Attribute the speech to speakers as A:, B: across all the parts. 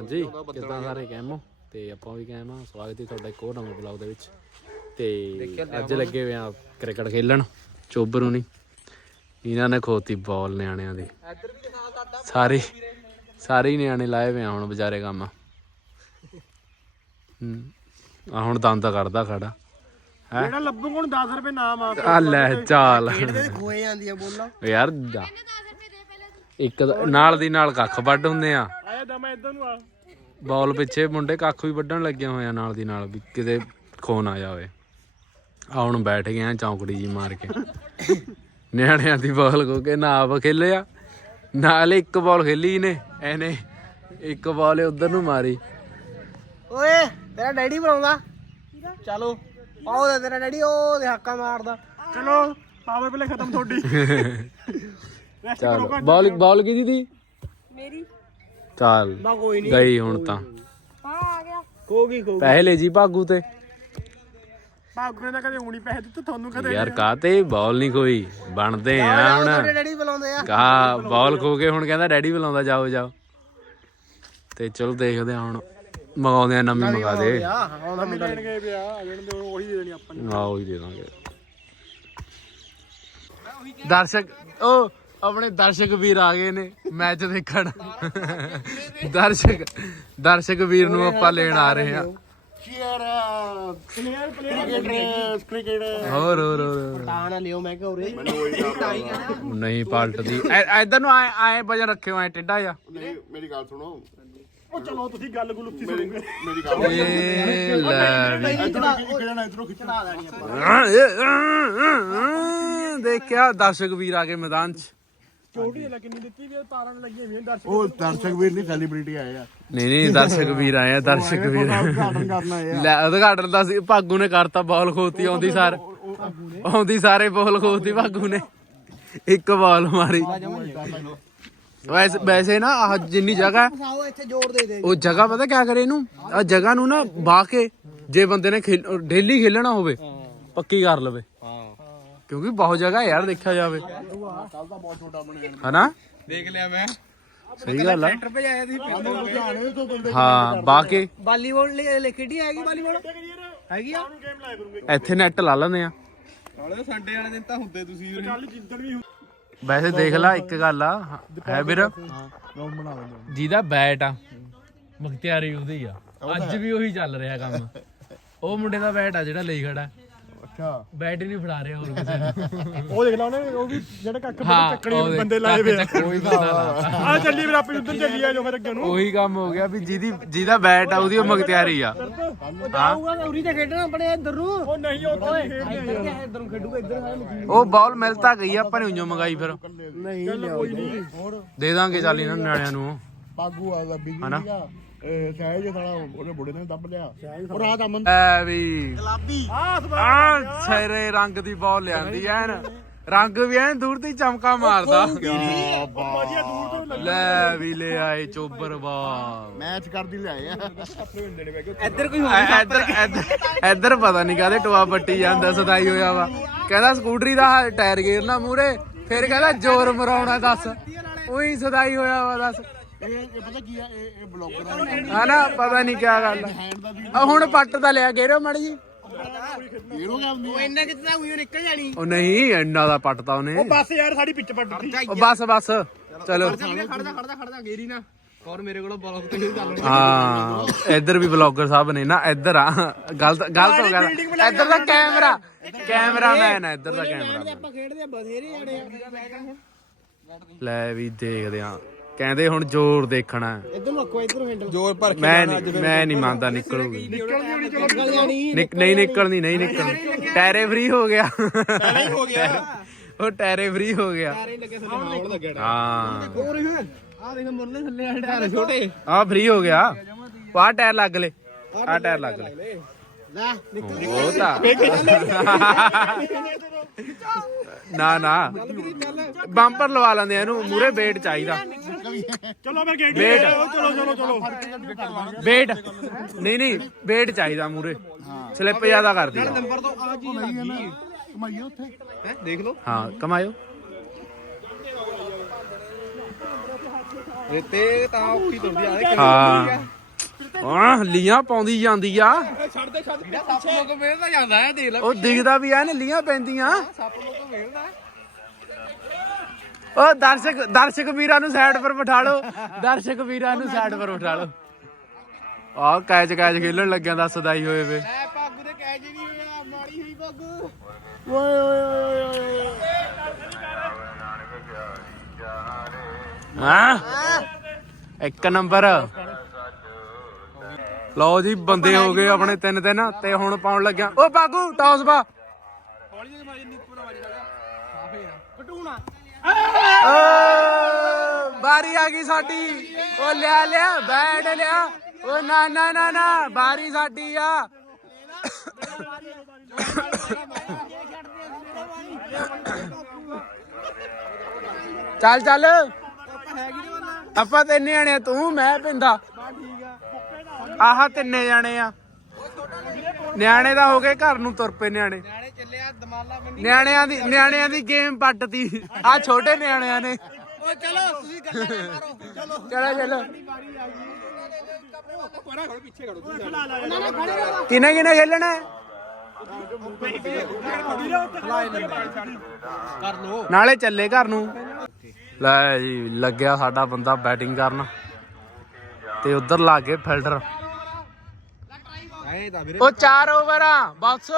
A: ਹਾਂਜੀ ਕਿੱਦਾਂ ਸਾਰੇ ਕੈਮੋ ਤੇ ਆਪਾਂ ਵੀ ਕੈਮ ਆ ਸਵਾਗਤ ਹੈ ਤੁਹਾਡਾ ਇੱਕ ਹੋਰ ਨਵੇਂ ਬਲੌਗ ਦੇ ਵਿੱਚ। ਤੇ ਅੱਜ ਲੱਗੇ ਹੋਏ ਆ ਕ੍ਰਿਕਟ ਖੇਲਣ ਚੋਬਰੂ ਨਹੀਂ ਇਹਨਾਂ ਨੇ ਖੋਤੀ ਬਾਲ ਨਿਆਣਿਆਂ ਦੀ। ਸਾਰੇ ਸਾਰੇ ਹੀ ਨਿਆਣੇ ਲਾਏ ਹੋਏ ਆ ਹੁਣ ਵਿਚਾਰੇ ਕੰਮ। ਹੂੰ ਆ ਹੁਣ ਦੰਦ ਕਰਦਾ ਖੜਾ। ਹੈ?
B: ਜਿਹੜਾ ਲੱਭੂ ਕੋਣ 10 ਰੁਪਏ ਨਾਮ ਆ
A: ਆ ਲੈ ਚਾਲ।
B: ਖੋਏ ਜਾਂਦੀ ਆ ਬੋਲਾਂ
A: ਯਾਰ ਜਾ। ਇੱਕ ਨਾਲ ਦੀ ਨਾਲ ਕੱਖ ਵੱਢ ਹੁੰਦੇ ਆ।
B: ਆਇਆ ਦਮ ਇਧਰ ਨੂੰ ਆ।
A: ਬਾਲ ਪਿੱਛੇ ਮੁੰਡੇ ਕੱਖ ਵੀ ਵੱਢਣ ਲੱਗੇ ਹੋਏ ਆ ਨਾਲ ਦੀ ਨਾਲ ਵੀ ਕਿਤੇ ਖੋਨ ਆ ਜਾਵੇ। ਆ ਹੁਣ ਬੈਠ ਗਏ ਆ ਚੌਂਕੜੀ ਜੀ ਮਾਰ ਕੇ। ਨਿਆਣਿਆਂ ਦੀ ਬਾਲ ਕੋ ਕੇ ਨਾ ਆਪ ਖੇਲਿਆ ਨਾਲ ਇੱਕ ਬਾਲ ਖੇਲੀ ਨੇ ਐਨੇ ਇੱਕ ਬਾਲ ਉਧਰ ਨੂੰ ਮਾਰੀ।
B: ਓਏ ਤੇਰਾ ਡੈਡੀ ਬੁਲਾਉਂਦਾ ਚਲੋ ਪਾਓ ਦੇ ਤੇਰਾ ਡੈਡੀ ਉਹ ਦੇ ਹੱਕਾ ਮਾਰਦਾ। ਚਲੋ ਪਾਵਰ ਪਲੇ ਖਤਮ ਤੁਹਾਡੀ।
A: ਚੱਲ ਬਾਲ ਬਾਲ ਕਿਹਦੀ ਦੀ?
C: ਮੇਰੀ।
A: ਚੱਲ
B: ਬਾ ਕੋਈ ਨਹੀਂ
A: ਗਈ ਹੁਣ ਤਾਂ।
C: ਹਾਂ ਆ ਗਿਆ।
B: ਕੋਗੀ ਕੋ
A: ਪੈਸੇ ਲੈ ਜੀ ਭਾਗੂ ਤੇ।
B: ਭਾਗੂ ਨੇ ਕਦੇ ਉਂਗਲੀ ਪੈਸੇ ਦਿੱਤੇ ਤੁਹਾਨੂੰ ਕਦੇ
A: ਯਾਰ ਕਾਤੇ ਬਾਲ ਨਹੀਂ ਕੋਈ। ਬਣਦੇ ਆ ਹੁਣ।
B: ਤੁਹਾਡੇ ਡੈਡੀ ਬੁਲਾਉਂਦੇ ਆ।
A: ਕਾ ਬਾਲ ਖੋ ਕੇ ਹੁਣ ਕਹਿੰਦਾ ਡੈਡੀ ਬੁਲਾਉਂਦਾ ਜਾਓ ਜਾਓ। ਤੇ ਚਲੋ ਦੇਖਦੇ ਆ ਹੁਣ। ਮੰਗਾਉਂਦੇ ਆ ਨਵੀਂ ਮੰਗਾ ਦੇ
B: ਆ ਆਉਂਦਾ ਮੁੰਡਾ ਲੈਣ ਗਏ ਪਿਆ ਜਿਹੜੇ ਦੇ ਉਹੀ ਦੇ ਦੇਣੀ ਆਪਾਂ ਨੂੰ।
A: ਆ ਉਹੀ ਦੇ ਦਾਂਗੇ। ਦਰਸ਼ਕ ਉਹ ਆਪਣੇ ਦਰਸ਼ਕ ਵੀਰ ਆ ਗਏ ਨੇ ਮੈਚ ਦੇਖਣ। ਦਰਸ਼ਕ ਦਰਸ਼ਕ ਵੀਰ ਨੂੰ ਆਪਾਂ ਲੈਣ ਆ ਰਹੇ ਆ
B: ਚੀਅਰ ਪਲੇਅਰ ਪਲੇਅਰ ਕ੍ਰਿਕਟ
A: ਹੋਰ ਹੋਰ ਹੋਰ।
B: ਤਾਂ ਲਿਓ ਮੈਂ ਕਿ ਉਰੇ
A: ਨਹੀਂ, ਪਲਟਦੀ। ਐ- ਨੂੰ ਆਏ ਆਏ ਵਜਨ ਰੱਖਿਓ, ਐ ਟੇਡਾ ਆ
D: ਨਹੀਂ ਮੇਰੀ ਗੱਲ ਸੁਣੋ
B: ਉਹ ਚਲੋ ਤੁਸੀਂ ਗੱਲ ਗੁਲ ਉੱਤੀ ਸੁਣੋਗੇ
D: ਮੇਰੀ ਗੱਲ
A: ਏ ਲੈ
D: ਇਧਰੋਂ ਖਿੱਚਣਾ ਦੇਣੀ
A: ਦੇਖਿਆ, ਦਰਸ਼ਕ ਵੀਰ ਆ ਗਏ ਮੈਦਾਨ 'ਚ।
B: ਛੋਟੀ ਜਿਹੀ ਕਿੰਨੀ ਦਿੱਤੀ ਵੀ ਤਾਰਾਂ ਨੇ ਲੱਗੀਆਂ ਵੀ ਦਰਸ਼ਕ
D: ਉਹ ਦਰਸ਼ਕ ਵੀਰ ਨਹੀਂ ਸੈਲੀਬ੍ਰਿਟੀ ਆਏ ਆ।
A: ਨਹੀਂ ਨਹੀਂ ਦਰਸ਼ਕ ਵੀਰ ਆਏ ਆ ਦਰਸ਼ਕ ਵੀਰ।
D: ਉਦਘਾਟਨ ਕਰਨ ਆਏ ਆ।
A: ਲੈ ਉਦਘਾਟਨ ਦਾ ਸੀ ਭਾਗੂ ਨੇ ਕਰਤਾ ਬਾਲ ਖੋਤੀ ਆਉਂਦੀ ਸਾਰ। ਆਉਂਦੀ ਸਾਰੇ ਬਾਲ ਖੋਤੀ ਭਾਗੂ ਨੇ। ਇੱਕ ਬਾਲ ਮਾਰੀ। ਵੈਸੇ ਵੈਸੇ ਨਾ ਆਹ ਜਿੰਨੀ ਜਗ੍ਹਾ ਹੈ,
B: ਆਓ ਇੱਥੇ ਜ਼ੋਰ ਦੇ ਦੇ।
A: ਉਹ ਜਗ੍ਹਾ ਪਤਾ ਕਿਆ ਕਰੇ ਇਹਨੂੰ? ਆ ਜਗ੍ਹਾ ਨੂੰ ਨਾ ਬਾ ਕੇ ਜੇ ਬੰਦੇ ਨੇ ਡੇਲੀ ਖੇਲਣਾ ਹੋਵੇ ਪੱਕੀ ਕਰ ਲਵੇ। ਕਿਉਂਕਿ ਬਹੁਤ ਜਗ੍ਹਾ ਯਾਰ ਦੇਖਿਆ ਜਾਵੇ। ਹਨਾ?
B: ਦੇਖ ਲਿਆ ਮੈਂ।
A: ਸਹੀ ਗੱਲ ਆ।
B: ਰੁਪਏ ਆਇਆ ਸੀ
D: ਲੁਧਿਆਣੇ ਤੋਂ ਬੰਦੇ
A: ਹਾਂ ਬਾ ਕੇ
B: ਵਾਲੀਬਾਲ ਲੈ ਖੇਡੀ ਹੈਗੀ ਵਾਲੀਬਾਲ? ਹੈਗੀ ਆ?
A: ਇੱਥੇ ਨੈਟ ਲਾ ਲੈਂਦੇ ਆ।
B: ਨਾਲੇ ਸੰਡੇ ਵਾਲੇ ਦਿਨ ਤਾਂ ਹੁੰਦੇ ਤੁਸੀਂ ਚੱਲ ਜਿੱਦਣ ਵੀ
A: ਵੈਸੇ ਦੇਖ ਲੈ ਇੱਕ ਗੱਲ ਆ। ਹੈ ਵੀਰ? ਜਿਹਦਾ ਬੈਟ ਆ ਮੁਖਤਿਆਰੀ ਉਹਦੀ ਆ। ਅੱਜ ਵੀ ਉਹੀ ਚੱਲ ਰਿਹਾ ਕੰਮ। ਉਹ ਮੁੰਡੇ ਦਾ ਬੈਟ ਆ ਜਿਹੜਾ ਲਈ ਖੜਾ।
D: ਅੱਛਾ।
A: ਬੈਟ ਹੀ ਨਹੀਂ ਫੜਾ ਰਿਹਾ ਹੋਰ ਕਿਸੇ ਨੂੰ।
B: ਉਹ ਦੇਖ ਲਾ ਉਹਨੇ ਉਹ ਵੀ ਜਿਹੜੇ ਕੱਖ
A: ਹਾਂ
B: ਚੱਕਣੀ
A: ਉਹ ਦੇਖ,
B: ਬੰਦੇ ਲਾਏ ਵੇ
A: ਕੱਖ ਚੱਕਣ ਬੰਦਾ।
B: ਆ। ਚੱਲੀ ਫਿਰ ਆਪੇ ਉਧਰ ਚੱਲੀ ਆ ਜੋ ਫਿਰ ਅੱਗੇ ਨੂੰ।
A: ਉਹੀ ਕੰਮ ਹੋ ਗਿਆ ਵੀ ਜਿਹਦੀ ਜਿਹਦਾ ਬੈਟ ਆ ਉਹਦੀ ਉਹ ਮੁਖਤਿਆਰੀ ਆ।
B: ਆਊਗਾ ਉਰੀ ਤੇ ਖੇਡਣਾ ਆਪਣੇ ਇੱਧਰ ਨੂੰ। ਉਹ ਨਹੀਂ ਖੇਡਦੇ ਆ ਇੱਧਰ ਨੂੰ ਖੇਡੂਗਾ ਇੱਧਰ ਸਾਰੇ
A: ਉਹ ਬਾਲ ਮਿਲ ਤਾਂ ਗਈ ਆ, ਆਪਾਂ ਨੇ ਉਂਝੋਂ ਮੰਗਾਈ ਫਿਰ।
B: ਨਹੀਂ ਕੋਈ ਨਹੀਂ। ਹੋਰ?
A: ਦੇ ਦਾਂਗੇ ਚੱਲ ਇਹਨਾਂ ਨਿਆਣਿਆਂ ਨੂੰ।
D: ਪਾਗੂ ਆ ਦਾ ਬਿਜ਼ੀ ਸੀਗਾ ਇਹ ਸਹਿਜ ਸਾਲਾ ਉਹਨੇ ਬੁੜੇ ਨੇ ਦੱਬ ਲਿਆ। ਉਹ ਰਾਤ ਅਮਨ
A: ਐ ਵੀ
B: ਗੁਲਾਬੀ। ਆ
A: ਆ ਸਰੇ ਰੰਗ ਦੀ ਬਾਲ ਲਿਆਂਦੀ ਐਨ। ਰੰਗ ਵੀ ਐਨ ਦੂਰ ਤੇ ਚਮਕਾ ਮਾਰਦਾ। ਲੈ ਵੀ ਲੈ ਆਏ ਚੋਬਰ ਬਾਲ
D: ਮੈਚ ਕਰਦੀ ਲਿਆਏ ਆ।
B: ਇੱਧਰ ਕੋਈ
A: ਐ- ਇੱਧਰ ਇੱਧਰ- ਇੱਧਰ ਪਤਾ ਨਹੀਂ ਕਾਹਦੇ ਟੋਆ ਪੱਟੀ ਜਾਂਦਾ ਸਦਾਈ ਹੋਇਆ ਵਾ। ਕਹਿੰਦਾ ਸਕੂਟਰੀ ਦਾ ਟਾਇਰ ਗੇਰਨਾ ਮੂਰੇ ਫਿਰ ਕਹਿੰਦਾ ਜ਼ੋਰ ਮਰਾਉਣਾ ਦੱਸ। ਉਹੀ ਸਦਾਈ ਹੋਇਆ ਵਾ ਦੱਸ।
D: ਇਹ ਇਹ ਪਤਾ ਕੀ ਆ ਇਹ ਇਹ ਬਲੌਗਰ ਦਾ
A: ਹਨਾ ਪਤਾ ਨਹੀਂ ਕਿਆ ਗੱਲ
D: ਹੈਂਡ ਦਾ ਵੀ
A: ਆ ਹੁਣ ਪੱਟ ਤਾਂ ਲਿਆ ਗੇਰੋ ਮੜ ਜੀ।
D: ਹੀਰੋ ਗਿਆ ਹੁੰਦੀ
B: ਉਹ ਇੰਨਾ ਕਿਤਨਾ ਹੋਈ ਨਿਕਲ ਜਾਣੀ।
A: ਉਹ ਨਹੀਂ ਇੰਨਾ ਦਾ ਪੱਟਤਾ ਉਹਨੇ।
B: ਬਸ ਯਾਰ ਸਾਡੀ ਪਿੱਛ ਪੱਟ ਦਿੱਤੀ
A: ਉਹ ਬਸ ਬਸ। ਚਲੋ।
B: ਖੜਦਾ ਖੜਦਾ ਖੜਦਾ ਗੇਰੀ ਨਾ। ਔਰ ਮੇਰੇ ਕੋਲ ਬਲੌਗ ਤੇ ਹੀ ਚੱਲ
A: ਹਾਂ ਇੱਧਰ ਵੀ ਬਲੌਗਰ ਸਾਹਿਬ ਨੇ ਨਾ ਇੱਧਰ ਆ। ਗਲਤ ਗਲਤ ਹੋ ਗਿਆ ਇੱਧਰ ਦਾ ਕੈਮਰਾ ਕੈਮਰਾਮੈਨ ਹੈ ਇੱਧਰ ਦਾ ਕੈਮਰਾ
B: ਆਪਾਂ ਖੇਡਦੇ ਆ ਬਥੇਰੇ ਜਾਣੇ ਆ।
A: ਲੈ ਵੀ ਦੇਖਦੇ ਆ। ਕਹਿੰਦੇ ਹੁਣ ਜ਼ੋਰ ਦੇਖਣਾ।
B: ਇੱਧਰ ਰੱਖੋ ਇੱਧਰ ਹੈਂਡਲ ਜੋਰ ਪਰ
A: ਮੈਂ ਨਹੀਂ ਮੈਂ ਨਹੀਂ ਮੰਨਦਾ ਨਿਕਲੂਗੀ।
B: ਨਿਕਲ ਜਾਣੀ
A: ਨਿਕ ਨਹੀਂ ਨਿਕਲਣੀ ਨਹੀਂ ਨਿਕਲਣੀ। ਟਾਇਰੇ ਫ੍ਰੀ ਹੋ ਗਿਆ। ਟਾਇਰੇ
B: ਹੋ ਗਿਆ।
A: ਉਹ ਟਾਇਰੇ ਫ੍ਰੀ ਹੋ ਗਿਆ।
B: ਸਾਰੇ ਲੱਗੇ ਥੱਲੇ ਹੌਲ ਲੱਗਿਆ
A: ਹਾਂ।
B: ਹੋਰ ਆ ਦੇਖ ਮੁਰਲੇ ਥੱਲੇ ਆ ਟਾਇਰ ਛੋਟੇ।
A: ਆ ਫ੍ਰੀ ਹੋ ਗਿਆ। ਆਹ ਟਾਇਰ ਲੱਗ ਲੈ। ਆਹ ਟਾਇਰ ਲੱਗ ਲੈ।
B: ਲੈ ਨਿਕਲ
A: ਉਹ ਤਾਂ ਨਾ ਨਾ ਬੰਪਰ ਲਵਾ ਲੈਂਦੇ ਆ ਇਹਨੂੰ ਮੂਰੇ ਵੇਟ ਚਾਹੀਦਾ
B: ਚਲੋ ਫਿਰ ਗੇੜੀ
A: ਵੇਟ
B: ਚਲੋ ਚਲੋ ਚਲੋ
A: ਵੇਟ ਨਹੀਂ ਨਹੀਂ ਵੇਟ ਚਾਹੀਦਾ ਮੂਰੇ ਸਲਿੱਪ ਜ਼ਿਆਦਾ ਕਰਦੀ ਆ
B: ਨੰਬਰ ਤੋਂ ਆ ਜੀ ਲੱਗੀ
D: ਕਮਾਈਏ ਉੱਥੇ
B: ਹੈ ਦੇਖ ਲਓ
A: ਹਾਂ ਕਮਾਇਓ
B: ਰੇਤੇ ਤਾਂ ਔਖੀ ਤੁਰਦੀ ਆ
A: ਹਾਂ ਹਾਂ ਲੀਆਂ ਪਾਉਂਦੀ ਜਾਂਦੀ ਆ।
B: ਛੱਡ ਦੇ ਛੱਡ ਦੇ ਸੱਪ ਲੋਕ ਮਿਲਦਾ ਜਾਂਦਾ ਹੈ ਦੇਖ ਲੈ
A: ਉਹ ਦਿਖਦਾ ਵੀ ਐ ਨੇ ਲੀਆਂ ਪੈਂਦੀਆਂ।
B: ਸੱਪ ਲੋਕ ਮਿਲਦਾ
A: ਉਹ ਦਰਸ਼ਕ ਦਰਸ਼ਕ ਵੀਰਾਂ ਨੂੰ ਸਾਈਡ ਪਰ ਬਿਠਾ ਲਓ। ਦਰਸ਼ਕ ਵੀਰਾਂ ਨੂੰ ਸਾਈਡ ਪਰ ਬਿਠਾ ਲਓ। ਆਹ ਕੈਚ ਕੈਚ ਖੇਲਣ ਲੱਗਿਆ ਦੱਸਦਾ ਸਦਾਈ ਹੋਏ ਵੇ।
B: ਐ ਪਾਗੂ ਦੇ ਕਹਿ ਨਹੀਂ ਹੋਇਆ ਮਾੜੀ ਹੋਈ ਪਾਗੂ
D: ਓਏ ਓਏ ਓਏ ਓਏ।
A: ਹਾਂ। ਇੱਕ ਨੰਬਰ। ਲਓ ਜੀ ਬੰਦੇ ਹੋ ਗਏ ਆਪਣੇ ਤਿੰਨ ਤਿੰਨ ਤੇ ਹੁਣ ਪਾਉਣ ਲੱਗਿਆ। ਓ ਬਾਗੂ ਟੌਸ ਬਾ।
B: ਹੌਲੀ ਜਿਹੀ ਮਾਰੀ ਨੀਪੂ ਨਾ ਮਾਰੀ ਸਾਗਾ ਸਾਫੇ ਨਾ ਕਟੂਣਾ
A: ਓ ਬਾਰੀ ਆ ਗਈ ਸਾਡੀ। ਓ ਲਿਆ ਲਿਆ ਬੈਠ ਲਿਆ। ਓ ਨਾ ਨਾ ਨਾ ਨਾ ਬਾਰੀ ਸਾਡੀ ਆ। ਚੱਲ ਚੱਲ। ਆਪਾਂ ਤਿੰਨੇ ਜਾਣੇ ਆ, ਤੂੰ ਮੈਂ ਪਿੰਦਾ। ਆਹ ਤਿੰਨੇ ਜਾਣੇ ਆ। ਨਿਆਣੇ ਦਾ ਹੋ ਗਏ ਘਰ ਨੂੰ ਤੁਰ ਪਏ ਨਿਆਣੇ।
B: ਨਾਲੇ ਚੱਲਿਆ ਦਮਾਲਾ ਮੰਡੀ
A: ਨਿਆਣਿਆਂ ਦੀ ਨਿਆਣਿਆਂ ਦੀ ਗੇਮ ਪੱਟਤੀ ਆ ਛੋਟੇ ਨਿਆਣਿਆਂ ਨੇ।
B: ਓ ਚਲੋ ਤੁਸੀਂ ਗੱਲਾਂ ਨਾ ਮਾਰੋ। ਚਲੋ।
A: ਚਲੋ ਚਲੋ।
B: ਪਰਾਂ ਖੜੋ ਪਿੱਛੇ ਖੜੋ ਤੁਸੀਂ
A: ਕਿਨੇ ਕਿਨੇ ਖੇਲਣਾ ਹੈ?
B: ਕਰ ਲੋ
A: ਨਾਲੇ ਚੱਲੇ ਘਰ ਨੂੰ। ਲੈ ਜੀ ਲੱਗਿਆ ਸਾਡਾ ਬੰਦਾ ਬੈਟਿੰਗ ਕਰਨ। ਤੇ ਉਧਰ ਲੱਗ ਗਏ ਫਿਲਡਰ
B: ਐ ਤਾਂ ਵੀਰੇ
A: ਉਹ 4 ਓਵਰ ਆ ਬਸ।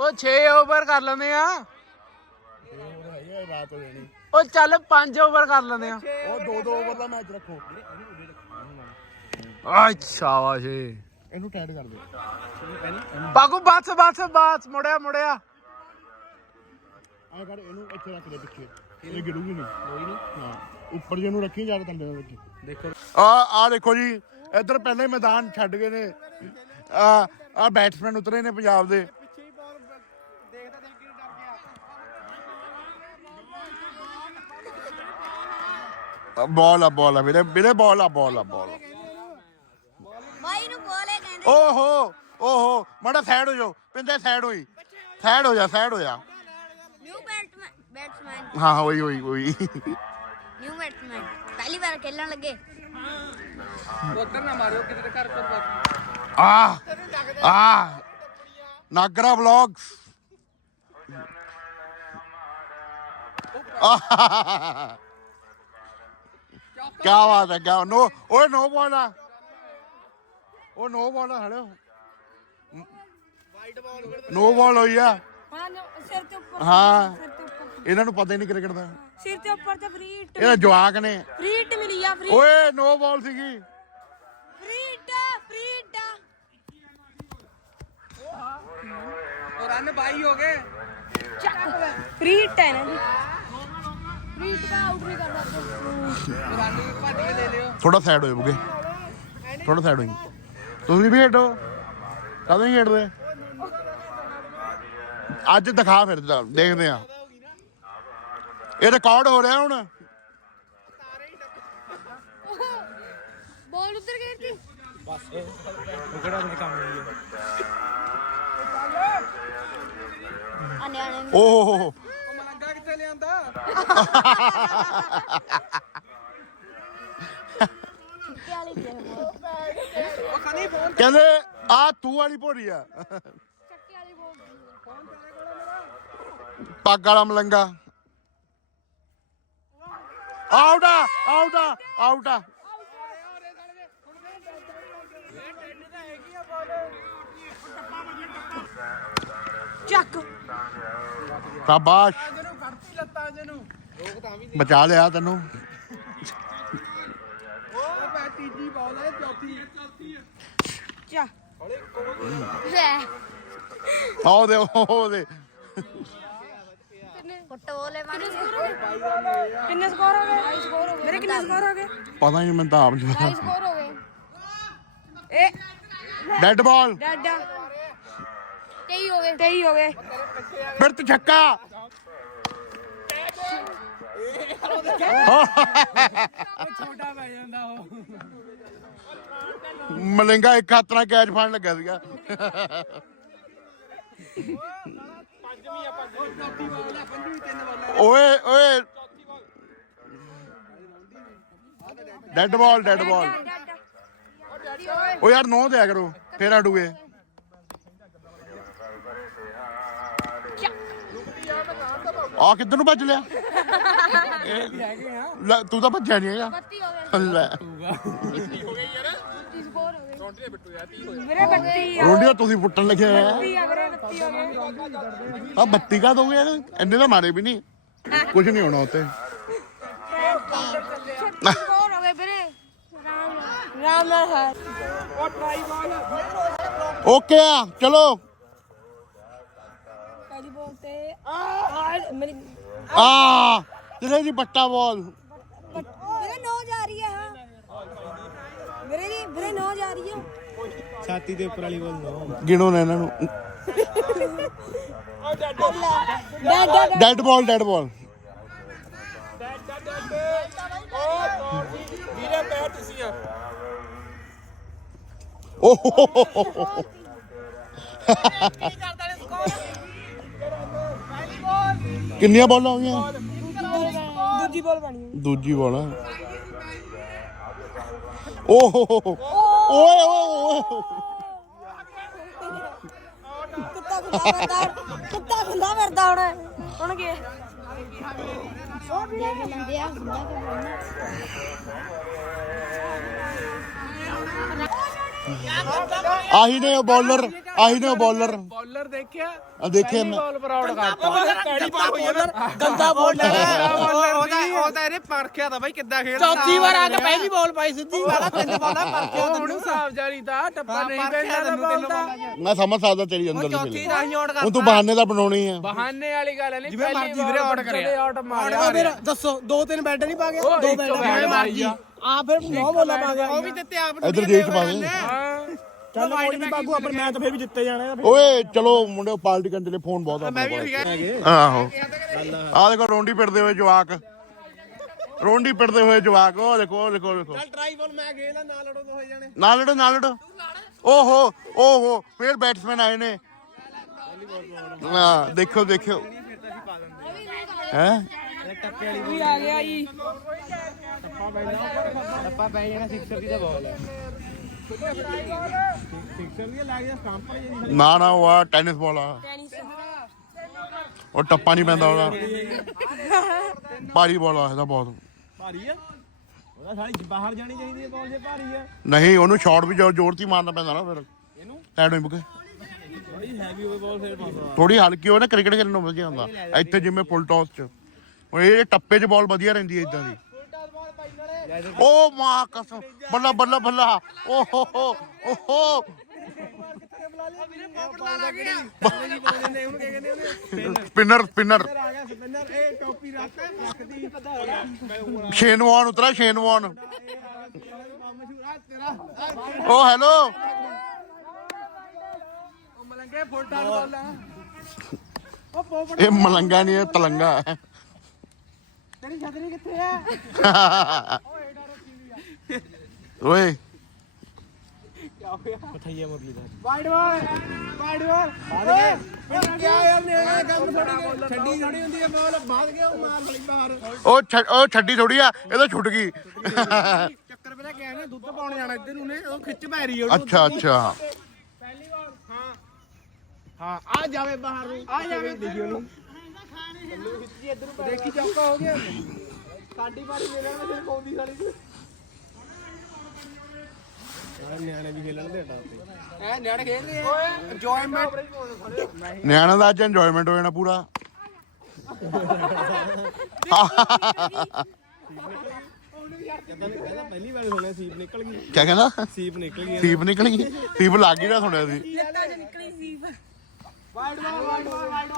A: ਉਹ 6 ਓਵਰ ਕਰ ਲੈਂਦੇ ਆ।
D: ਰਾਤ ਹੋ ਜਾਣੀ
A: ਉਹ ਚੱਲ 5 ਓਵਰ ਕਰ ਲੈਂਦੇ ਆ।
D: ਉਹ ਦੋ ਦੋ ਓਵਰ ਦਾ ਮੈਚ ਰੱਖੋ।
A: ਆ ਸ਼ਾਬਾਸ਼ ਏ।
D: ਇਹਨੂੰ ਟਾਈਟ ਕਰ ਦੇ
A: ਬਾਗੂ ਬਸ ਬਸ ਬਸ। ਮੁੜਿਆ ਮੁੜਿਆ।
D: ਐ ਕਰ ਇਹਨੂੰ ਇੱਥੇ ਰੱਖ ਦੇ ਪਿੱਛੇ। ਇਹ ਗਿਰੂਗੀ ਨਹੀਂ। ਕੋਈ ਨਹੀਂ ਹਾਂ। ਉੱਪਰ ਜੇ ਨੂੰ ਰੱਖੀ ਜਾ ਕੇ ਥੱਲੇ ਨੂੰ ਰੱਖੀ। ਦੇਖੋ। ਆ ਆ ਦੇਖੋ ਜੀ। ਇੱਧਰ ਪਹਿਲਾਂ ਹੀ ਮੈਦਾਨ ਛੱਡ ਗਏ ਨੇ। ਆ ਆ ਬੈਟਸਮੈਨ ਉਤਰੇ ਨੇ ਪੰਜਾਬ ਦੇ।
B: ਪਿੱਛੇ ਹੀ ਬਾਲ ਦੇਖਦਾ ਦੇਖ ਕੇ ਡਰ ਗਿਆ
D: ਬਾਲ ਆ ਬਾਲ ਆ ਵੀਰੇ ਵੀਰੇ ਬਾਲ ਆ ਬਾਲ ਆ ਬਾਲ
C: ਬਾਈ ਨੂੰ ਬੋਲੇ ਕਹਿੰਦੇ।
D: ਓਹੋ ਓਹੋ ਮਾੜਾ ਸਾਈਡ ਹੋ ਜਾਓ ਪਿੰਦੇ ਸਾਈਡ ਹੋਈ। ਸਾਈਡ ਹੋ ਜਾ ਸਾਈਡ ਹੋ ਜਾ।
C: ਨਿਊ ਬੈਟਸਮੈਨ ਬੈਟਸਮੈਨ
D: ਹਾਂ ਹਾਂ ਉਹੀ ਉਹੀ ਉਹੀ
C: ਨਿਊ ਬੈਟਸਮੈਨ ਪਹਿਲੀ ਵਾਰ ਖੇਲਣ ਲੱਗੇ।
B: ਉਧਰ ਨਾ ਮਾਰਿਓ ਕਿਤੇ ਘਰ ਪਰ
D: ਆ ਆ ਨਾਗਰਾ ਵਲੌਗਸ। ਕੀ ਬਾਤ ਹੈ ਕਿਆ ਨੋ ਓਏ ਨੋ ਬਾਲ ਆ। ਉਹ ਨੋ ਬਾਲ ਆ ਹੜਿਓ ਨੋ ਬਾਲ ਹੋਈ ਆ।
C: ਹਾਂ ਸਿਰ ਤੇ ਉੱਪਰ।
D: ਹਾਂ।
C: ਸਿਰ ਤੇ ਉੱਪਰ।
D: ਇਹਨਾਂ ਨੂੰ ਪਤਾ ਹੀ ਨਹੀਂ ਕ੍ਰਿਕਟ ਦਾ।
C: ਸਿਰ ਤੇ ਉੱਪਰ ਤੇ ਫ੍ਰੀ ਹਿੱਟ
D: ਇਹਦਾ ਜਵਾਕ ਨੇ।
C: ਫ੍ਰੀ ਹਿੱਟ ਮਿਲੀ ਆ ਫ੍ਰੀ
D: ਓਏ ਨੋ ਬਾਲ ਸੀਗੀ।
C: ਫ੍ਰੀ ਹਿੱਟ
B: ਉਹ ਰਨ ਬਾਈ ਹੋ ਗਏ।
C: ਚੱਕ ਫ੍ਰੀ ਹਿੱਟ ਹੈ ਨਾ ਜੀ। ਫ੍ਰੀ ਹਿੱਟ ਦਾ ਆਊਟ ਨਹੀਂ ਕਰਦਾ
B: ਰਨ ਵੀ ਭੱਜ ਕੇ ਲੈ ਲਿਓ
D: ਥੋੜਾ ਸਾਈਡ ਹੋਏ ਬੁਗੇ। ਥੋੜਾ ਸਾਈਡ ਹੋਈ ਤੁਸੀਂ ਵੀ ਖੇਡੋ। ਕਦੋਂ ਹੀ ਖੇਡਦੇ? ਅੱਜ ਦਿਖਾ ਫਿਰ ਦੇਖਦੇ ਆ ਇਹ ਰਿਕਾਰਡ ਹੋ ਰਿਹਾ ਹੁਣ।
C: ਬੋਲ ਉੱਧਰ ਗਈ ਸੀ। ਬਸ ਇਹ ਨਿਆਣੇ ਨੂੰ।
D: ਓਹ ਹੋ ਹੋ
B: ਉਹ ਮਲੰਗਾ ਕਿੱਥੇ ਲਿਆਂਦਾ?
C: ਚਿੱਟੇ ਵਾਲੀ ਗੇਮ
B: ਉਹ ਖਣੀ ਫੋਨ
D: ਕਹਿੰਦੇ ਆ ਤੂੰ ਵਾਲੀ ਭੋਰੀ ਆ।
C: ਚੱਕੇ ਵਾਲੀ ਬੋਲ।
D: ਪੱਗ ਵਾਲਾ ਮਲੰਗਾ। ਆਊਟ ਆ ਆਊਟ ਆ ਆਊਟ ਆ।
C: ਚੱਕ।
D: ਸ਼ਾਬਾਸ਼
B: ਜਿਹਨੂੰ ਫੜਤੀ ਲੱਤਾਂ ਜਿਹਨੂੰ ਲੋਕ ਤਾਂ ਵੀ
D: ਬਚਾ ਲਿਆ ਤੈਨੂੰ।
B: ਉਹ ਬੈ ਤੀਜੀ ਬਾਲ ਹੈ ਚੌਥੀ ਚੌਥੀ। ਹੈ
C: ਚਾ ਲੈ।
D: ਆਓ ਦੇ ਉਹ ਦੇ।
C: ਫੁੱਟਬਾਲ ਮਾਰੀ। ਕਿੰਨੇ ਸਕੋਰ ਹੋ ਗਏ? 22 ਸਕੋਰ ਹੋ ਗਏ? ਮੇਰੇ ਕਿੰਨੇ ਸਕੋਰ ਹੋ ਗਏ?
D: ਪਤਾ ਨਹੀਂ ਮੈਨੂੰ ਤਾਂ ਆਪ
C: 22 ਸਕੋਰ ਹੋ ਗਏ। ਇਹ
D: ਡੈਡ ਬਾਲ
C: ਡਾਡਾ 23 ਹੋ ਗਏ। 23 ਹੋ ਗਏ।
D: ਫਿਰ ਤੇ ਛੱਕਾ।
B: ਛੋਟਾ ਪੈ ਜਾਂਦਾ ਉਹ
D: ਮਲਿੰਗਾ ਇੱਕ ਹੱਥ ਨਾਲ ਕੈਚ ਫੜਨ ਲੱਗਾ ਸੀਗਾ।
B: ਆ
D: ਓਏ। ਓਏ ਡੈਡ ਬਾਲ ਡੈਡ ਬਾਲ ਉਹ ਯਾਰ ਨੋ ਦਿਆ ਕਰੋ ਫੇਰ ਅਡੂਏ ਆ ਕਿੱਧਰ ਨੂੰ ਭੱਜ ਲਿਆ? ਇਹ- ਲੈ, ਤੂੰ ਤਾਂ ਭੱਜਿਆ ਨਹੀਂ ਹੈਗਾ। ਲੈ।
C: ਵੀਰੇ ਬੱਤੀ ਆ।
D: ਰੋਂਡੀਆਂ ਤੁਸੀਂ ਪੁੱਟਣ ਲੱਗੇ ਆ।
C: ਬੱਤੀ ਆ ਬੱਤੀ ਹੋ ਗਏ
D: ਆ ਬੱਤੀ ਕਾ ਦੋਗੇ ਇੰਨੇ ਤਾਂ ਮਾਰੇ ਵੀ ਨਹੀਂ। ਕੁਝ ਨਹੀਂ ਹੋਣਾ ਉੱਤੇ
C: ਹੋਰ ਹੋ ਗਏ ਵੀਰੇ। ਰਾਮ ਨਾਲ ਹਾਰ।
D: ਓਕੇ ਆ ਚਲੋ।
C: ਆ ਮੇਰੀ
D: ਦੀ ਬੱਟਾ ਬਾਲ।
C: ਵੀਰੇ ਨੋ ਜਾ ਰਹੀ ਹੈ ਹਾਂ। ਵੀਰੇ ਦੀ ਵੀਰੇ ਨੋ ਜਾ ਰਹੀ ਹੈ।
B: ਛਾਤੀ ਦੇ ਉੱਪਰ ਵਾਲੀ ਬੋਲ ਨੋ।
D: ਗਿਣੋ ਨਾ ਇਹਨਾਂ ਨੂੰ।
C: Dead
D: ball dead ball.
B: ਵੀਰੇ ਪੈਰ ਤੁਸੀਂ ਆ
D: ਓਹ ਕਿੰਨੀਆਂ ਬਾਲਾਂ ਹੋ ਗਈਆਂ?
C: ਦੂਜੀ ਬੋਲ ਬਣੀ
D: ਦੂਜੀ ਬਾਲ ਆ। ਓਹ ਓਏ ਓਏ ਓਏ।
C: ਕੁੱਤਾ ਖੁੰਦਾ ਫਿਰਦਾ ਕੁੱਤਾ ਖੁੰਦਾ ਫਿਰਦਾ ਹੁਣ। ਹੁਣ ਕੀ
D: ਆਹੀ ਨੇ ਬੋਲਰ ਆਹੀ ਨੇ ਬੋਲਰ
B: ਬੋਲਰ ਦੇਖਿਆ?
D: ਆ ਦੇਖਿਆ ਮੈਂ।
B: ਬੋਲ ਪਰ ਆਊਟ ਕਰਤਾ। ਕਿਹੜੀ ਬਾਲ ਹੋਈ ਗੰਦਾ ਬੋਲਰ ਉਹਦਾ ਉਹਦਾ ਇਹਨੇ ਪਰਖਿਆ ਤਾਂ ਬਾਈ ਕਿੱਦਾਂ ਖੇਡਦਾ। ਚੌਥੀ ਵਾਰ ਆ ਕੇ ਪਹਿਲੀ ਬਾਲ ਪਾਈ ਸਿੱਧੀ। ਵਾਲਾ ਤਿੰਨ ਬਾਲਾਂ ਪਰਖਿਆ ਹੁਣ ਸਾਫ਼ ਜਾਰੀ ਦਾ ਟੱਪਾ ਨਹੀਂ ਪੈਂਦਾ ਤਾਂ ਬੋਲਦਾ
D: ਮੈਂ ਸਮਝ ਸਕਦਾ ਤੇਰੀ ਅੰਦਰ ਦੀ
B: ਚੌਥੀ
D: ਫੀਲਿੰਗ
B: ਰਾਹੀਂ ਆਊਟ
D: ਹੁਣ ਤੂੰ ਬਹਾਨੇ ਦਾ ਬਣਾਉਣੀ ਆ।
B: ਬਹਾਨੇ ਵਾਲੀ ਗੱਲ ਨਹੀਂ ਜਿਵੇਂ ਮਰਜ਼ੀ ਵੀਰੇ ਆਊਟ ਕਰਿਆ। ਆਊਟ ਮਾਰਿਆ। ਫਿਰ ਦੱਸੋ ਦੋ ਤਿੰਨ ਬੈਟ ਨਹੀਂ ਪਾ ਗਿਆ ਦੋ ਬੈਟ ਮਰਜ਼ੀ। ਆ ਫਿਰ ਨੌ ਬੋਲਾ ਪਾ ਗਿਆ ਉਹ ਵੀ ਤੇ ਆਪ
D: ਇਧਰ ਜੇਠ ਪਾ ਦੇ
B: ਚੱਲ ਕੋਈ ਨਹੀਂ ਬਾਗੂ ਆਪਰ ਮੈਂ ਤਾਂ ਫਿਰ ਵੀ ਜਿੱਤੇ ਜਾਣਾ
D: ਓਏ ਚਲੋ ਮੁੰਡੇ ਪਾਰਟੀ ਕਰਨ ਚਲੇ ਫੋਨ ਬਹੁਤ ਆ। ਮੈਂ ਵੀ ਆਹੋ। ਆ ਦੇਖੋ ਰੋਂਡੀ ਪਿੜਦੇ ਹੋਏ ਜਵਾਕ। ਰੋਂਡੀ ਪਿੜਦੇ ਹੋਏ ਜਵਾਕ। ਉਹ ਦੇਖੋ ਉਹ ਦੇਖੋ ਦੇਖੋ।
B: ਟਰਾਈ ਬਾਲ ਮੈਂ ਗੇਲਾ ਨਾਲ ਲੜੋ ਦੋ ਹੋ ਜਾਣੇ।
D: ਨਾ ਲੜੋ ਨਾ ਲੜੋ। ਓਹੋ ਓਹੋ ਫੇਰ ਬੈਟਸਮੈਨ ਆਏ ਨੇ। ਹਾਂ ਦੇਖੋ ਦੇਖੋ ਹੈ?
C: ਵੀ ਆ ਗਿਆ ਜੀ।
B: ਟੱਪਾ ਪੈ ਜਾਣਾ। ਸਿਕਸਰ ਦੀ ਤਾਂ ਬਾਲ ਹੈ। ਸਿਕਸਰ ਦੀ ਲੱਗ ਗਿਆ ਸਟੰਪ ਪੈ ਜਾਣੀ
D: ਨਾ ਨਾ ਉਹ ਆ ਟੈਨਿਸ ਬਾਲ ਆ।
C: ਟੈਨਿਸ।
D: ਉਹ ਟੱਪਾ ਨਹੀਂ ਪੈਂਦਾ ਉਹਦਾ। ਭਾਰੀ ਬਾਲ ਆ ਇਹਦਾ ਬਹੁਤ।
B: ਭਾਰੀ ਆ। ਉਹਦਾ ਸਾਲੀ ਬਾਹਰ ਜਾਣੀ ਚਾਹੀਦੀ ਹੈ ਬਾਲ ਜੇ ਭਾਰੀ ਆ।
D: ਨਹੀਂ ਉਹਨੂੰ ਸ਼ਾਟ ਵੀ ਜ਼ੋਰ ਦੀ ਮਾਰਨਾ ਪੈਂਦਾ ਨਾ ਫਿਰ।
B: ਇਹਨੂੰ?
D: ਸਾਈਡ ਵਿੱਚ ਬੁਕੇ
B: ਬੜੀ ਹੈਵੀ ਹੋਵੇ ਬਾਲ ਫਿਰ ਪਾਉਂਦਾ
D: ਥੋੜੀ ਹਲਕੀ ਹੋਵੇ ਨਾ ਕ੍ਰਿਕਟ ਖੇਲਣ ਨੂੰ ਵਧੀਆ ਹੁੰਦਾ। ਇੱਥੇ ਜਿਵੇਂ ਫੁੱਲ ਟਾਸ ਚ। ਉਹ ਇਹ ਟੱਪੇ 'ਚ ਬਾਲ ਵਧੀਆ ਰਹਿੰਦੀ ਹੈ ਇਦਾਂ ਦੀ। ਓ ਮਾਂ ਕਸਮ, ਬੱਲਾ ਬੱਲਾ ਬੱਲਾ। ਓ ਹੋ ਸਪਿਨਰ ਸਪਿਨਰ। ਸ਼ੇਨਵਾਨ ਉਤਰਾ, ਸ਼ੇਨਵਾਨ। ਓ, ਹੈਲੋ। ਇਹ ਮਲੰਗਾ ਨਹੀਂ ਇਹ ਤਲੰਗਾ ਹੈ।
B: ਤੇਰੀ ਛਤਰੀ ਕਿੱਥੇ ਆ?
D: ਓਏ।
B: ਪਥਈਆ ਮੁਰਲੀ ਦਾ ਵਾਈਡ ਬਾਲ ਵਾਈਡ ਬਾਲ ਓਏ ਕੀ ਯਾਰ ਨੇ ਕੰਮ ਥੋੜੀ ਛੱਡੀ ਥੋੜੀ ਹੁੰਦੀ ਹੈ ਬਾਲ ਬਾਦ ਗਿਆ ਉਹ ਮਾਰ ਲਈ ਬਾਹਰ।
D: ਉਹ ਛੱਡ- ਉਹ ਛੱਡੀ ਥੋੜੀ ਆ ਇਹ ਤਾਂ ਛੁੱਟ ਗਈ।
B: ਚੱਕਰ ਪਤਾ ਕਿਆ ਨੇ ਦੁੱਧ ਪਾਉਣ ਜਾਣਾ ਇੱਧਰ ਨੂੰ ਨੇ ਉਹ ਖਿੱਚ ਪੈ ਰਹੀ ਉਹਨੂੰ।
D: ਅੱਛਾ ਅੱਛਾ।
B: ਪਹਿਲੀ ਵਾਰ ਹਾਂ। ਹਾਂ ਆ ਜਾਵੇ ਬਾਹਰ ਨੂੰ ਆ ਜਾਵੇ ਦੇਖੀ ਉਹਨੂੰ ਦੇਖੀ ਚੌਕਾ ਹੋ ਗਿਆ। ਸਾਡੀ ਵਾਰੀ ਮੇਰੇ ਨਾਲ ਫਿਰ ਪਾਉਂਦੀ ਸਾਲੀ ਨੂੰ ਨਿਆਣੇ ਵੀ ਖੇਲਣ ਦੇ ਟਾਪ ਐ ਨਿਆਣੇ ਖੇਡਦੇ ਆ। ਓਏ ਇੰਜੋਇਮੈਂਟ
D: ਨਿਆਣਾ ਦਾ ਅੱਜ ਇੰਜੋਇਮੈਂਟ ਹੋ ਜਾਣਾ ਪੂਰਾ।
B: ਕਹਿੰਦਾ ਪਹਿਲੀ ਵਾਰ ਸੁਣਿਆ ਸੀਪ ਨਿਕਲ ਗਈ।
D: ਕੀ ਕਹਿੰਦਾ?
B: ਸੀਪ ਨਿਕਲ ਗਈ।
D: ਸੀਪ ਨਿਕਲ ਗਈ। ਸੀਪ ਲੱਗ ਗਈ ਨਾ ਸੁਣਿਆ ਸੀ।
C: ਲੱਤਾਂ 'ਚ ਨਿਕਲੀ ਸੀ
B: wide ball wide ball wide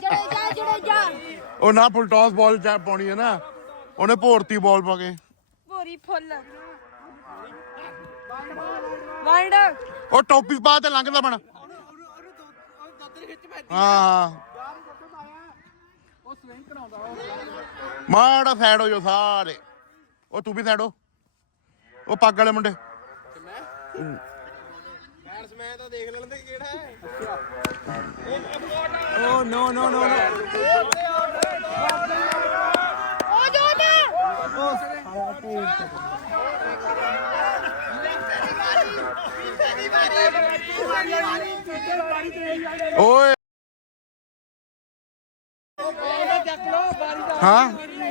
C: ਜੜੇ ਜਾ ਜੜੇ ਜਾ
D: ਉਹ ਨਾ ਫੁੱਲ ਟਾਸ ਬਾਲ ਚਾ ਪਾਉਣੀ ਹੈ ਨਾ ਉਹਨੇ ਭੋਰਤੀ ਬਾਲ ਪਾ ਕੇ।
C: ਭੋਰੀ ਫੁੱਲ। ਵਾਈਡ
D: ਉਹ ਟੋਪੀ ਪਾ ਤੇ ਲੰਘਦਾ ਬਣ। ਹਾਂ ਮਾੜਾ ਸਾਈਡ ਹੋ ਜਾਓ ਸਾਰੇ। ਉਹ ਤੂੰ ਵੀ ਸਾਈਡ ਹੋ। ਉਹ ਪੱਗ ਵਾਲੇ ਮੁੰਡੇ।
B: ਓ ਨੋ ਨੋ ਨੋ
D: ਓਏ। ਹਾਂ?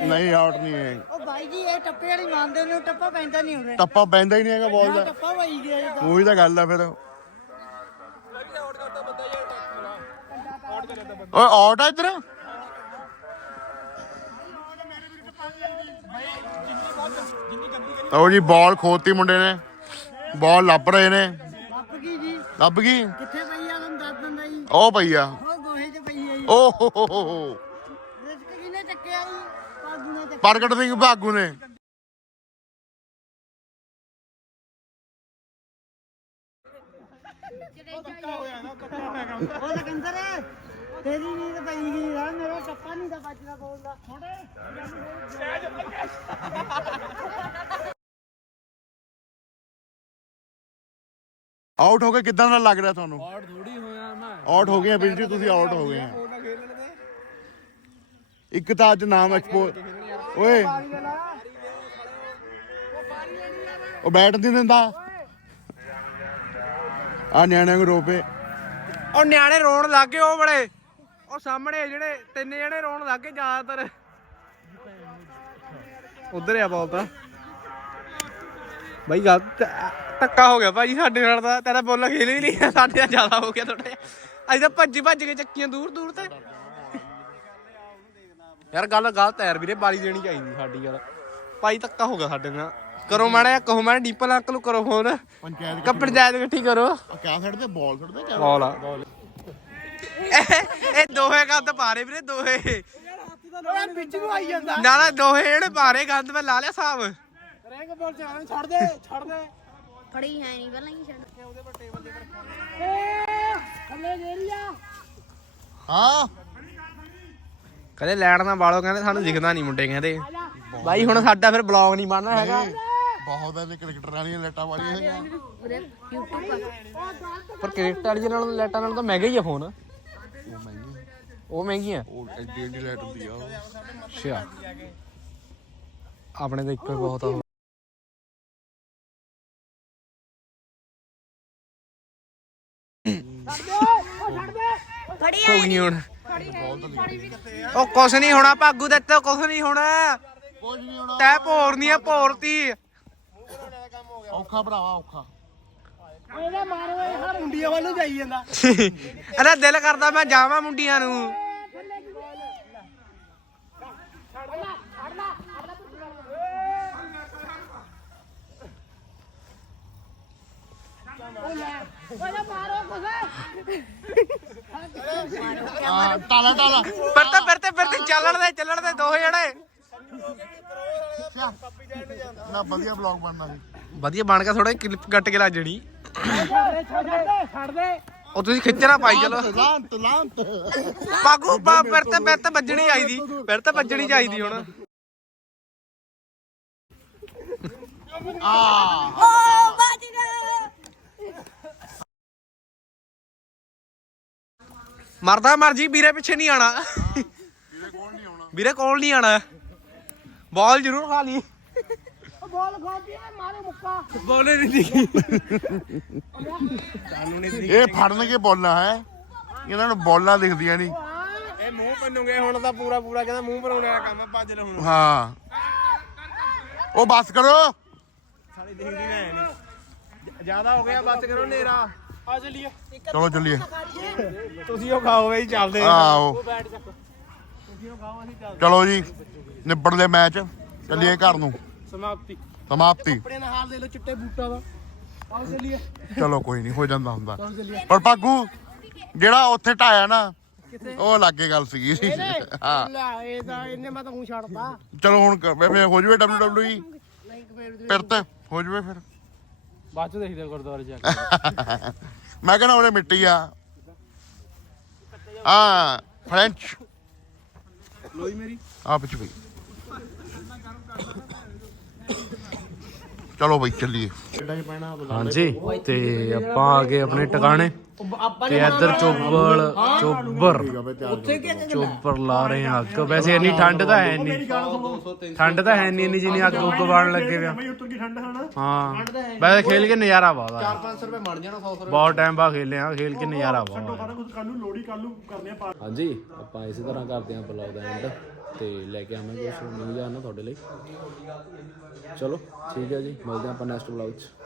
D: ਨਹੀਂ ਆਊਟ ਨਹੀਂ ਹੈ।
C: ਉਹ ਬਾਈ ਜੀ ਇਹ ਟੱਪੇ ਵਾਲੀ ਮੰਨਦੇ ਨੇ ਟੱਪਾ ਪੈਂਦਾ ਨਹੀਂ
D: ਟੱਪਾ ਪੈਂਦਾ ਹੀ ਨਹੀਂ ਹੈਗਾ ਬਾਲ ਦਾ।
C: ਟੱਪਾ ਵਈ ਗਿਆ ਜੀ
D: ਉਹੀ ਤਾਂ ਗੱਲ ਆ ਫਿਰ। ਓਏ ਆਊਟ ਆ ਇੱਧਰ? ਲਓ ਜੀ ਬਾਲ ਖੋਤੀ ਮੁੰਡੇ ਨੇ। ਬਾਲ ਲੱਭ ਰਹੇ ਨੇ।
C: ਲੱਭ ਗਈ ਜੀ।
D: ਲੱਭ ਗਈ?
C: ਕਿੱਥੇ ਪਈ ਆ? ਤੁਹਾਨੂੰ ਦੱਸ ਦਿੰਦਾ ਜੀ।
D: ਉਹ ਪਈ ਆ।
C: ਉਹ ਗੋਹੇ 'ਚ ਪਈ ਆ ਜੀ।
D: ਓ ਹੋ ਹੋ ਹੋ
C: ਰਿਸਕ ਕਿਹਨੇ ਚੱਕਿਆ ਜੀ? ਪਾਗੂ ਨੇ ਚੱਕਿਆ।
D: ਪ੍ਰਗਟ ਸਿੰਘ ਭਾਗੂ ਨੇ।
C: ਉਹ ਲਖਿੰਦਰ ਤੇਰੀ ਨੀਂਦ ਪਈ ਗਈ ਆ ਮੇਰਾ ਟੱਪਾ ਨਹੀਂ ਤਾਂ ਬਚਦਾ ਬੋਲਦਾ
D: ਆਊਟ ਹੋ ਕੇ ਕਿਦਾਂ ਦਾ ਲੱਗ ਰਿਹਾ ਤੁਹਾਨੂੰ?
A: ਆਊਟ ਥੋੜੀ ਹੋਇਆ ਮੈਂ।
D: ਆਊਟ ਹੋ ਗਏ ਆ ਵੀਰ ਜੀ ਤੁਸੀਂ ਆਊਟ ਹੋ ਗਏ ਆ। ਇੱਕ ਤਾਂ ਅੱਜ ਨਾਮ ਐਕਸਪੋ ਓਏ। ਉਹ ਬੈਟ ਨਹੀਂ ਦਿੰਦਾ। ਆ ਨਿਆਣਿਆਂ ਨੂੰ ਰੋਪੇ
B: ਉਹ ਨਿਆਣੇ ਰੋਣ ਲੱਗ ਗਏ ਉਹ ਬੜੇ। ਉਹ ਸਾਹਮਣੇ ਜਿਹੜੇ ਤਿੰਨ ਜਣੇ ਰੋਣ ਲੱਗ ਗਏ ਜ਼ਿਆਦਾਤਰ। ਉਧਰ ਆ ਬਾਲ ਤਾਂ। ਬਾਈ ਗੱਲ ਟੱਕਾ ਹੋ ਗਿਆ ਭਾਜੀ ਸਾਡੇ ਨਾਲ ਤਾਂ। ਤੇਰਾ ਬੋਲ ਖੇਲ ਹੀ ਨਹੀਂ ਸਾਡੇ ਨਾਲ ਜ਼ਿਆਦਾ ਹੋ ਗਿਆ ਥੋੜਾ ਜਿਹਾ। ਅਸੀਂ ਤਾਂ ਭੱਜ ਭੱਜ ਕੇ ਚੱਕੀਆਂ ਦੂਰ ਦੂਰ ਤੇ। ਯਾਰ ਗੱਲ ਗਲਤ ਹੈ ਯਾਰ ਵੀਰੇ ਬਾਲੀ ਦੇਣੀ ਚਾਹੀਦੀ ਸਾਡੀ ਗੱਲ ਭਾਈ ਧੱਕਾ ਹੋ ਗਿਆ ਸਾਡੇ ਨਾਲ। ਕਰੋ ਮਾੜਾ ਕਹੋ ਮਾੜਾ ਡੀਪਲ ਅੰਕਲ ਨੂੰ ਕਰੋ ਫੋਨ
D: ਪੰਚਾਇਤ
B: ਕੱਪੜ ਜਾਇਦ ਇਕੱਠੀ ਕਰੋ।
D: ਆ ਕਿਆ ਛੱਡਦੇ? ਬਾਲ ਛੱਡਦੇ? ਕਿਆ
B: ਬਾਲ ਆ। ਇਹ ਇਹ ਦੋਹੇ ਗੰਦ ਪਾਰੇ ਵੀਰੇ ਦੋਹੇ। ਓਏ ਵਿੱਚ ਨੂੰ ਆਈ ਜਾਂਦਾ। ਨਾ ਨਾ ਦੋਹੇ ਜਿਹੜੇ ਪਾਰੇ ਗੰਦ ਮੈਂ ਲਾ ਲਿਆ ਸਾਬ ਰੈਂਕ ਬਾਲ ਚ ਛੱਡ ਦੇ ਛੱਡ ਦੇ।
C: ਫੜੀ ਹੈ ਨਹੀਂ ਪਹਿਲਾਂ ਹੀ ਛੱਡ।
D: ਹਾਂ
B: ਕਦੇ ਲੈਣ ਨਾ ਬਾਲੋ ਕਹਿੰਦੇ ਸਾਨੂੰ ਦਿਖਦਾ ਨਹੀਂ ਮੁੰਡੇ ਕਹਿੰਦੇ। ਬਾਈ ਹੁਣ ਸਾਡਾ ਫਿਰ ਬਲੌਗ ਨਹੀਂ ਬਣਨਾ ਹੈਗਾ।
D: ਬਹੁਤ ਐ ਕ੍ਰਿਕਟਰ ਵਾਲੀਆਂ ਲੈਟਾਂ ਵਾਲੀਆਂ
B: ਪਰ ਕ੍ਰਿਕਟ ਵਾਲੀ ਨਾਲ ਲੈਟਾਂ ਨਾਲ ਤਾਂ ਮਹਿੰਗਾ ਹੀ ਆ ਫੋਨ ਉਹ ਮਹਿੰਗੀ ਆ?
D: ਉਹ ਐਡੀ ਐਡੀ ਲੈਟ ਹੁੰਦੀ ਆ ਉਹ।
B: ਅੱਛਾ। ਆਪਣੇ ਤਾਂ ਇੱਕੋ ਹੀ ਬਹੁਤ ਆ। ਉਹ।
C: ਫੜੀ
B: ਹੋ ਗਈ ਹੁਣ। ਉਹ ਕੁਛ ਨਹੀਂ ਹੋਣਾ ਭਾਗੂ ਦੇ ਤੇ ਕੁਛ ਨਹੀਂ ਹੋਣਾ।
D: ਕੁਝ ਨਹੀਂ ਹੋਣਾ।
B: ਤੈ ਭੋਰਨੀ ਆ ਭੋਰਤੀ।
D: ਔਖਾ ਭਰਾਵਾ ਔਖਾ।
B: ਅਰੇ ਦਿਲ ਕਰਦਾ ਮੈਂ ਜਾਵਾਂ ਮੁੰਡੀਆਂ ਨੂੰ।
D: ਆ ਟਾਲਾ ਟਾਲਾ
B: ਫਿਰਤੇ ਫਿਰਤੇ ਫਿਰਤੇ ਚੱਲਣ ਦੇ ਚੱਲਣ ਦੇ ਦੋ ਜਣੇ।
D: ਨਾ ਵਧੀਆ ਬਲੌਗ ਬਣਨਾ ਸੀ।
B: ਵਧੀਆ ਬਣ ਗਿਆ ਥੋੜਾ ਕਲਿੱਪ ਕੱਟ ਕੇ ਲਾ ਜਣੀ। ਉਹ ਤੁਸੀਂ ਖਿੱਚਣਾ ਪਾਈ ਚਲੋ।
D: ਲਾਂਤ ਲਾਂਤ
B: ਪਾਗੂ ਪਾ ਫਿਰ ਤੇ ਫਿਰ ਤੇ ਵੱਜਣੀ ਚਾਹੀਦੀ। ਫਿਰ ਤੇ ਵੱਜਣੀ ਚਾਹੀਦੀ ਹੁਣ।
D: ਆ
C: ਓ ਬਚ
B: ਮਰਦਾ, ਮਰਜ਼ੀ, ਵੀਰੇ ਪਿੱਛੇ ਨਹੀਂ ਆਣਾ। ਵੀਰੇ ਕੋਲ ਨਹੀਂ ਆਣਾ। ਬਾਲ ਜ਼ਰੂਰ ਖਾ ਲਈ।
C: ਬੋਲ ਖਾਦੀ ਮਾਰੇ ਮੁੱਕਾ।
B: ਬੋਲੇ ਨਹੀਂ ਦਿਖੀ।
D: ਇਹ ਫੜਨਗੇ ਬੋਲਾਂ ਹੈ? ਇਹਨਾਂ ਨੂੰ ਬੋਲਾਂ ਦਿਖਦੀਆਂ ਨਹੀਂ
B: ਇਹ ਮੂੰਹ ਪੰਨੂਗੇ ਹੁਣ ਤਾਂ ਪੂਰਾ ਪੂਰਾ ਕਹਿੰਦਾ ਮੂੰਹ ਬਣਾਉਣੇ ਵਾਲਾ ਕੰਮ ਭੱਜ ਲੈ ਹੁਣ।
D: ਹਾਂ। ਉਹ ਬਸ ਕਰੋ।
B: ਸਾਲੀ ਦਿਖਦੀ ਨਾ। ਨਹੀਂ ਜ਼ਿਆਦਾ ਹੋ ਗਿਆ ਬਸ ਕਰੋ ਨੇਰਾ ਆ ਚਲੀਏ।
D: ਚਲੋ ਚੱਲੀਏ।
B: ਤੁਸੀਂ ਉਹ ਖਾਓ ਬਈ ਚੱਲਦੇ
D: ਆਓ ਚਲੋ ਜੀ ਨਿਬੜ ਲੈ ਮੈਚ। ਚੱਲੀਏ ਘਰ ਨੂੰ।
B: ਸਮਾਪਤੀ।
D: ਸਮਾਪਤੀ।
B: ਆਪਣੇ ਨਾਲ ਹਾਲ ਦੇ ਲੋ ਚਿੱਟੇ ਬੂਟਾਂ ਦਾ। ਆਓ ਚਲੀਏ
D: ਚਲੋ ਕੋਈ ਨਹੀਂ ਹੋ ਜਾਂਦਾ ਹੁੰਦਾ। ਪਰ ਭਾਗੂ ਜਿਹੜਾ ਉੱਥੇ ਢਾਇਆ ਨਾ ਉਹ ਲੱਗੇ ਗੱਲ ਸੀਗੀ। ਹਾਂ।
B: ਲੈ ਇਹ ਤਾਂ ਇਹਨੇ ਮੈਂ ਤਾਂ ਮੂੰਹ ਛੱਡਤਾ।
D: ਚਲੋ ਹੁਣ ਕ- ਵੇ ਹੋ ਜਵੇ WWE ਫਿਰ ਤੇ ਹੋ ਜਵੇ ਫਿਰ।
A: ਬਾਅਦ ਚ ਦੇਖਦੇ ਆ ਗੁਰਦੁਆਰੇ ਜਾ
D: ਮੈਂ ਕਹਿੰਦਾ ਉਹਦੇ ਮਿੱਟੀ ਆ। ਆ ਫ੍ਰੈਂਚ
B: ਲੋਈ ਮੇਰੀ?
D: ਆ ਪਿੱਛੇ ਪਈ ਚਲੋ ਬਈ ਚੱਲੀਏ।
A: ਹਾਂਜੀ ਤੇ ਆਪਾਂ ਆ ਗਏ ਆਪਣੇ ਟਿਕਾਣੇ ਤੇ ਇੱਧਰ ਚੋਬਲ ਚੋਬਰ ਚੋਬਰ ਲਾ ਰਹੇ ਆ ਅੱਗ। ਵੈਸੇ ਇੰਨੀ ਠੰਡ ਤਾਂ ਹੈ ਨਹੀਂ। ਠੰਡ ਤਾਂ ਹੈ ਨਹੀਂ ਇੰਨੀ ਜਿੰਨੀ ਅੱਗ ਉੱਗ ਬਾਣ ਲੱਗੇ ਪਿਆ। ਹਾਂ। ਵੈਸੇ ਖੇਲ ਕੇ ਨਜ਼ਾਰਾ ਬਹੁਤ ਆ।
B: 500 ਰੁਪਏ ਮੜ ਜਾਣਾ 100
A: ਬਹੁਤ ਟਾਈਮ ਬਾਅਦ ਖੇਲੇ ਆ ਖੇਲ ਕੇ ਨਜ਼ਾਰਾ ਬਹੁਤ ਹਾਂਜੀ ਆਪਾਂ ਇਸੇ ਤਰ੍ਹਾਂ ਕਰਦੇ ਆਂ ਬਲੌਗ ਦਾ ਐਂਡ ਤੇ ਲੈ ਕੇ ਆਵਾਂਗੇ ਕੁਝ ਨਿਊਜ਼ ਆ ਨਾ ਤੁਹਾਡੇ ਲਈ। ਚਲੋ, ਠੀਕ ਹੈ ਜੀ, ਮਿਲਦੇ ਆਂ ਆਪਾਂ ਨੈਕਸਟ ਬਲੌਗ 'ਚ।